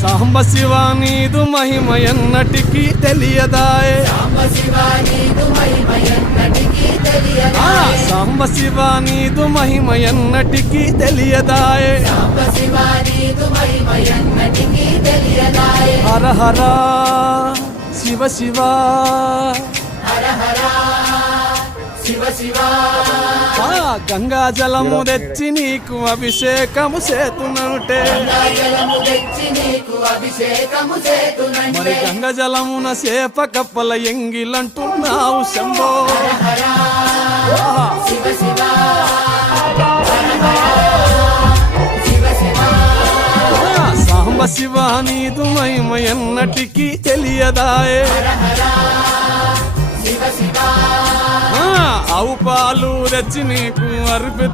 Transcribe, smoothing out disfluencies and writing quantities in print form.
సాంబ శివ నీదు మహిమ ఎన్నటికీ తెలియదాయే సాంబ శివ నీదు మహిమ ఎన్నటికీ తెలియదాయే సాంబ శివ నీదు మహిమ ఎన్నటికీ తెలియదాయే సాంబ శివ నీదు మహిమ ఎన్నటికీ తెలియదాయే హర హర శివ శివ హర హర శివ శివ గంగా జలము తెచ్చి నీకు అభిషేకము చేతునంటే జలము తెచ్చి నీకు అభిషేకము చేతునంటే మరి గంగ జలమున సేప కప్పల ఎంగిలంటున్నావు శంభో శివ శివ శివ శివ సాంబ శివ నీదు మహిమ ఎన్నటికీ తెలియదాయే శివ శివ ఆవు పాలు తెచ్చి నీకు అర్పి